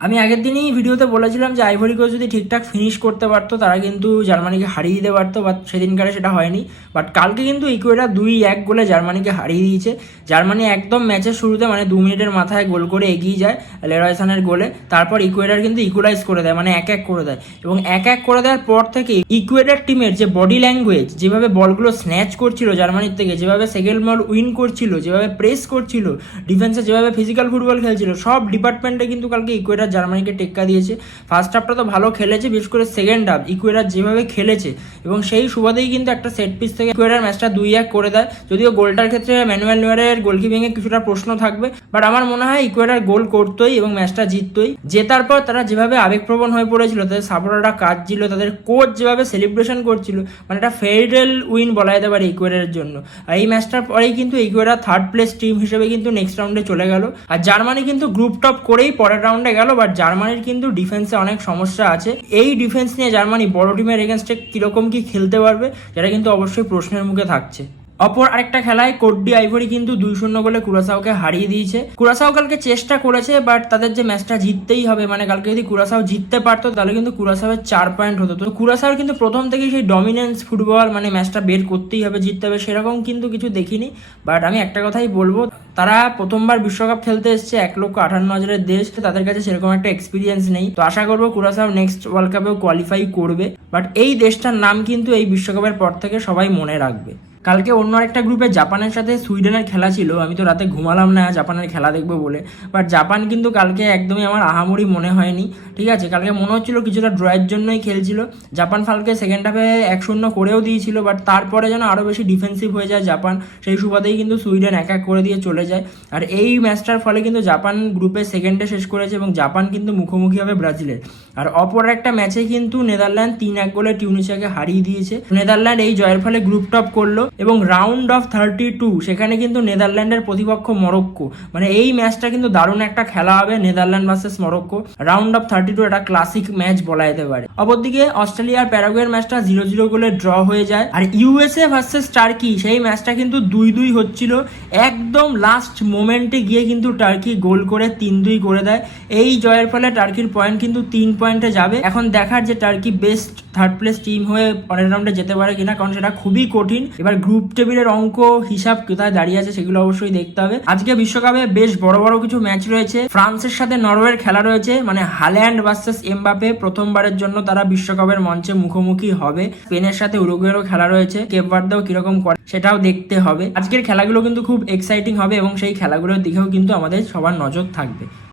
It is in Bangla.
আমি আগের দিনই ভিডিওতে বলেছিলাম যে আইভরি কোস্ট যদি ঠিকঠাক ফিনিশ করতে পারতো তারা কিন্তু জার্মানিকে হারিয়ে দিতে পারতো, বাট সেদিনকারে সেটা হয়নি। বাট কালকে কিন্তু ইকুয়েডর 2-1 গোলে জার্মানিকে হারিয়ে দিয়েছে। জার্মানি একদম ম্যাচের শুরুতে মানে 2 মিনিটের মাথায় গোল করে এগিয়ে যায় লেরয় সানের গোলে। তারপর ইকুয়েডর কিন্তু ইকুয়ালাইজ করে দেয়, মানে 1-1 করে দেয়। এবং 1-1 করে দেওয়ার পর থেকে ইকুয়েডর টিমের যে বডি ল্যাঙ্গুয়েজ, যেভাবে বলগুলো স্ন্যাচ করছিল জার্মানির থেকে, যেভাবে সেকেন্ড বল উইন করছিল, যেভাবে প্রেস করছিল, ডিফেন্সে যেভাবে ফিজিক্যাল ফুটবল খেলছিল, সব ডিপার্টমেন্টে কিন্তু কালকে ইকুয়েডর জার্মানিকে টেক্কা দিয়েছে। ফার্স্ট হাফটা তো ভালো খেলেছে, বিশেষ করে সেকেন্ড হাফ ইকুয়েডর যেভাবে খেলেছে এবং সেই সুবাদেই কিন্তু একটা সেট পিস থেকে ইকুয়েডর ম্যাচটা 2-1 করে দেয়। যদিও গোলটার ক্ষেত্রে ম্যানুয়েল নয়্যারের গোলকিপিংয়ে কিছুটা প্রশ্ন থাকবে, বাট আমার মনে হয় ইকুয়েডর গোল করতোই এবং ম্যাচটা জিততোই। জেতার পর তারা যেভাবে আবেগপ্রবণ হয়ে পড়েছিল, তাদের সাপোর্টাররা কাঁদছিল, তাদের কোচ যেভাবে সেলিব্রেশন করছিল, মানে একটা ফেয়ারওয়েল উইন বলা যেতে পারে ইকুয়েডরের জন্য। আর এই ম্যাচটার পরেই কিন্তু ইকুয়েডর থার্ড প্লেস টিম হিসেবে কিন্তু নেক্সট রাউন্ডে চলে গেল। আর জার্মানি কিন্তু গ্রুপ টপ করেই পরের রাউন্ডে গেল। বাট জার্মানির কিন্তু ডিফেন্সে অনেক সমস্যা আছে। এই ডিফেন্স নিয়ে জার্মানি বড় টিমের এগেনস্টে কিরকম কি খেলতে পারবে, যেটা কিন্তু অবশ্যই প্রশ্নের মুখে থাকছে। অপর আরেকটা খেলায় কোট ডি আইভরি কিন্তু 2-0 গোলে কুরাসাওকে হারিয়ে দিয়েছে। কুরাসাও কালকে চেষ্টা করেছে, বাট তাদের যে ম্যাচটা জিততেই হবে, মানে কালকে যদি কুরাসাও জিততে পারতো তাহলে কিন্তু কুরাসাওয়ের 4 পয়েন্ট হতো। তো কুরাসাওর কিন্তু প্রথম থেকেই সেই ডমিনেন্স ফুটবল, মানে ম্যাচটা বের করতেই হবে, জিততে হবে, সেরকম কিন্তু কিছু দেখিনি। বাট আমি একটা কথাই বলবো, তারা প্রথমবার বিশ্বকাপ খেলতে এসছে 1,58,000 দেশ, তাদের কাছে সেরকম একটা এক্সপিরিয়েন্স নেই। তো আশা করবো কুরাসাও নেক্সট ওয়ার্ল্ড কাপেও কোয়ালিফাই করবে। বাট এই দেশটার নাম কিন্তু এই বিশ্বকাপের পর থেকে সবাই মনে রাখবে। কালকে অন্য একটা গ্রুপে জাপানের সাথে সুইডেনের খেলা ছিল। আমি তো রাতে ঘুমালাম না জাপানের খেলা দেখবো বলে, বাট জাপান কিন্তু কালকে একদমই আমার আহামরি মনে হয়নি। ঠিক আছে, কালকে মনে হচ্ছিল কিছুটা ড্রয়ের জন্যই খেলছিল। জাপান ফালকে সেকেন্ড হাফে 1-0 করেও দিয়েছিল, বাট তারপরে যেন আরও বেশি ডিফেন্সিভ হয়ে যায় জাপান। সেই সুবাদেই কিন্তু সুইডেন 1-1 করে দিয়ে চলে যায়। আর এই ম্যাচটার ফলে কিন্তু জাপান গ্রুপে সেকেন্ডে শেষ করেছে এবং জাপান কিন্তু মুখোমুখি হবে ব্রাজিলের। আর অপর একটা ম্যাচে কিন্তু নেদারল্যান্ড 3-1 গোলে টিউনিশিয়াকে হারিয়ে দিয়েছে। নেদারল্যান্ড এই জয়ের ফলে গ্রুপ টপ করলো এবং রাউন্ড অফ 32 সেখানে কিন্তু নেদারল্যান্ডের প্রতিপক্ষ মরক্কো। মানে এই ম্যাচটা কিন্তু দারুণ একটা খেলা হবে, Netherland versus Morocco. Round of 32 একটা ক্লাসিক ম্যাচ বলা যেতে পারে। অপরদিকে অস্ট্রেলিয়া আর প্যারাগুয়ের ম্যাচটা 0-0 গোলে ড্র হয়ে যায়। আর ইউএসএ ভার্সেস টার্কি সেই ম্যাচটা কিন্তু 2-2 হচ্ছিল। একদম লাস্ট মোমেন্টে গিয়ে কিন্তু টার্কি গোল করে 3-2 করে দেয়। এই জয়ের ফলে টার্কির পয়েন্ট কিন্তু 3 পয়েন্টে যাবে। এখন দেখার যে turkey best third place team হয়ে পরের রাউন্ডে যেতে পারে কিনা, কারণ সেটা খুবই কঠিন। এবার গ্রুপ টেবিলের অঙ্ক হিসাব কোথায় দাঁড়িয়ে আছে সেগুলো অবশ্যই দেখতে হবে। আজকে বিশ্বকাপে বেশ বড় বড় কিছু ম্যাচ রয়েছে। ফ্রান্সের সাথে নরওয়ের খেলা রয়েছে, মানে হাল্যান্ড ভার্সেস এমবাপে, প্রথমবারের জন্য তারা বিশ্বকাপের মঞ্চে মুখোমুখি হবে। স্পেনের সাথে উরুগুয়েরও খেলা রয়েছে, কেপ ভার্দেও কিরকম করে সেটাও দেখতে হবে। আজকের খেলাগুলো কিন্তু খুব এক্সাইটিং হবে এবং সেই খেলাগুলোর দিকেও কিন্তু আমাদের সবার নজর থাকবে।